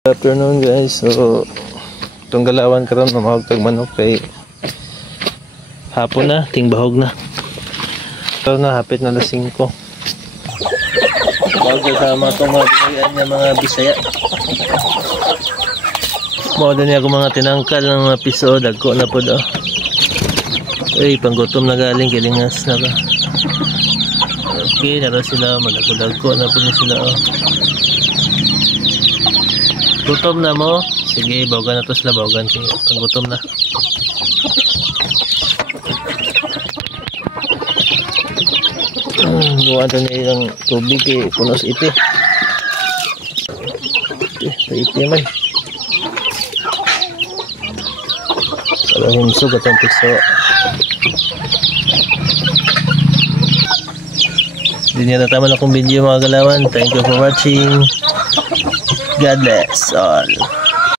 Good afternoon guys. So itong galawan karon na mahagtag manok kay hapon na, ting bahog na. So na hapit na 5. Bahog kasama itong mga binayan niya mga Bisaya. Mawala niya ako mga tinangkal ng mga piso. Dagko na po do. Uy, panggutom na galing kilingas na ba. Okay, nara sila. Madagko-dagko na po niya sila. Gutom na mo? Sige, bawagan na to sila. Bawagan kayo. Panggutom na. Buwan ito na yung tubig kay punos iti. Iti man. Walang himsog at ang piso. Hindi niya nataman akong video mga galawan. Thank you for watching. God bless all.